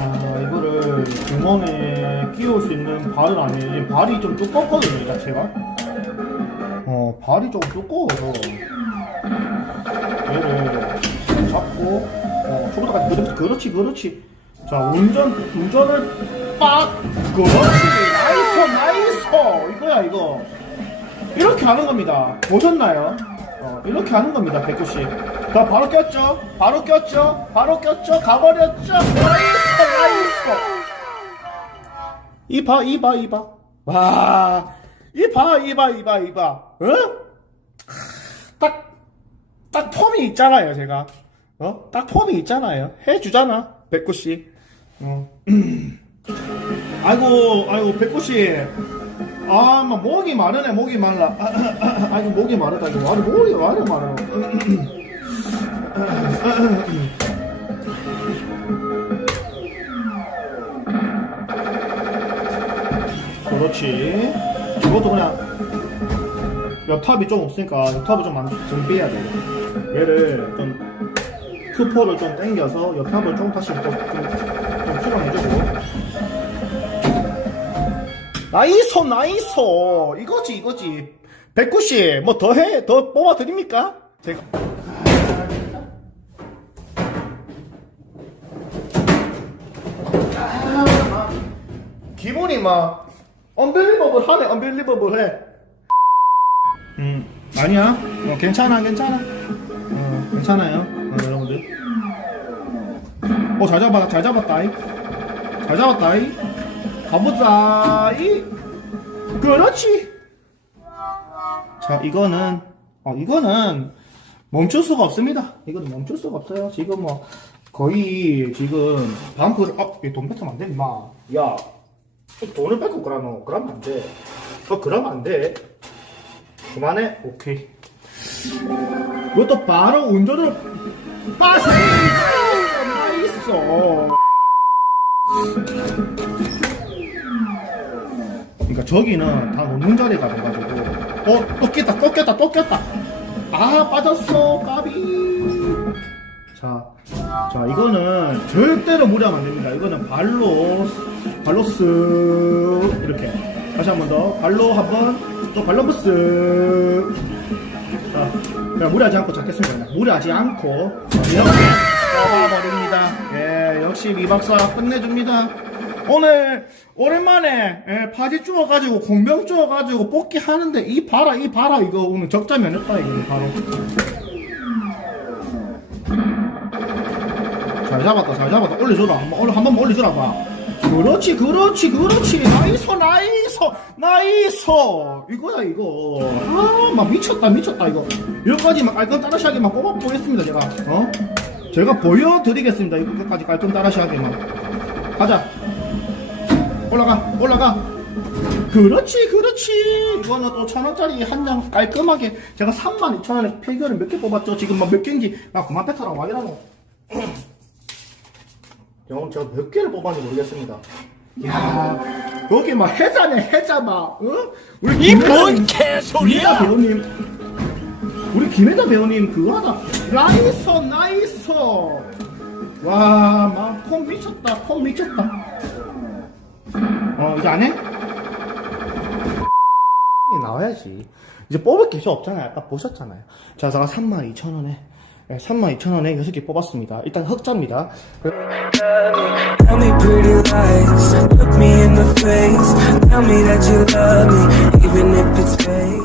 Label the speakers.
Speaker 1: 아, 구멍에 끼울 수 있는 발은 아니에요. 발이 좀 두껍거든요, 자체가. 어, 발이 조금 두꺼워서 얘를 잡고 어, 초보자까지 그렇지, 그렇지, 그렇지. 자, 운전, 운전을 빡! 그렇지! 나이스, 나이스! 이거야, 이거. 이렇게 하는 겁니다. 보셨나요? 어, 이렇게 하는 겁니다, 백구씨. 자, 바로 꼈죠? 바로 꼈죠? 바로 꼈죠? 가버렸죠? 나이스, 나이스! 이봐, 이봐, 이봐. 와, 이봐, 이봐, 이봐, 이봐. 어? 딱, 딱 폼이 있잖아요, 제가. 어? 딱 폼이 있잖아요. 해주잖아, 백구씨. 어. 아이고, 아이고, 백구씨. 아, 막 목이 마르네, 목이 말라. 아이고, 목이 마르다, 이거. 아니, 목이 왜 이래 마르 그렇지. 이것도 그냥 옆탑이 좀 없으니까 옆탑을 좀, 만- 좀 빼야 돼. 얘를 좀 큐포를 좀 당겨서 옆탑을 좀 다시 또, 좀, 좀 수정해주고. 나이소 나이소. 이거지 이거지. 백구씨 뭐더 해? 더 뽑아 드립니까? 제가. 아, 기분이 막 언빌리버블 하네 언빌리버블 해. 음 아니야. 어, 괜찮아 괜찮아. 어, 괜찮아요. 어, 여러분들. 어잘 잡았다 잘 잡았다 잘 잡았다 가보자 이. 그렇지. 자 이거는 어 이거는 멈출 수가 없습니다. 이거는 멈출 수가 없어요. 지금 뭐 거의 지금 방구를 어돈 뺏으면 안 돼 임마. 야 돈을 뺏고 그러노. 그러면 안 돼. 어 그러면 안 돼. 그만해. 오케이. 이것도 바로 운전을 빠세 나이스 그러니까 저기는 다 놓는 자리가 돼가지고 어? 또또 꼈다 또 꼈다. 아 빠졌어 까비. 자, 자 이거는 절대로 무리하면 안 됩니다. 이거는 발로 발로 쓱 이렇게. 다시 한 번 더. 발로 한번 또 발로 쓱 자, 그냥 무리하지 않고 잡겠습니다. 무리하지 않고. 이렇게 뽑아버립니다. 예 역시 미 박사 끝내줍니다 오늘 오랜만에 예, 바지 쪼아가지고 공병 쪼아가지고 뽑기 하는데 이 봐라 이 봐라. 이거 오늘 적자면 했다 이거 바로. 잘 잡았다 잘 잡았다. 올려줘라. 한번 올려 한번 올려줘라 봐. 그렇지 그렇지 그렇지. 나이소 나이소 나이소. 이거야 이거. 아 막 미쳤다 미쳤다 이거. 여기까지 막 깔끔 따라시하게만 뽑아 보겠습니다 제가. 어? 제가 보여드리겠습니다 이거까지. 깔끔 따라시하게만 가자 올라가 올라가. 그렇지 그렇지. 이거는 또 천원짜리 한 장 깔끔하게 제가 32,000원에 필기를 몇개 뽑았죠? 지금 막 몇 개인지. 나 그만 뺏어라 와 이러노. 형 제가 몇 개를 뽑았는지 모르겠습니다. 야 여기 막 해자네 해자 막 어? 우리
Speaker 2: 이뭔 개소리야!
Speaker 1: 배우님. 우리 김혜자 배우님 그거 하다 나이스 나이스 와막폼 미쳤다 폼 미쳤다 어 이제 안 해? 나와야지 이제 뽑을 게 없잖아요 아까 보셨잖아요 자 제가 32,000원에 32,000원에 6개 뽑았습니다 일단 흑자입니다
Speaker 3: Tell me pretty lies, look me in the face. Tell me that you love me, even if it's fake.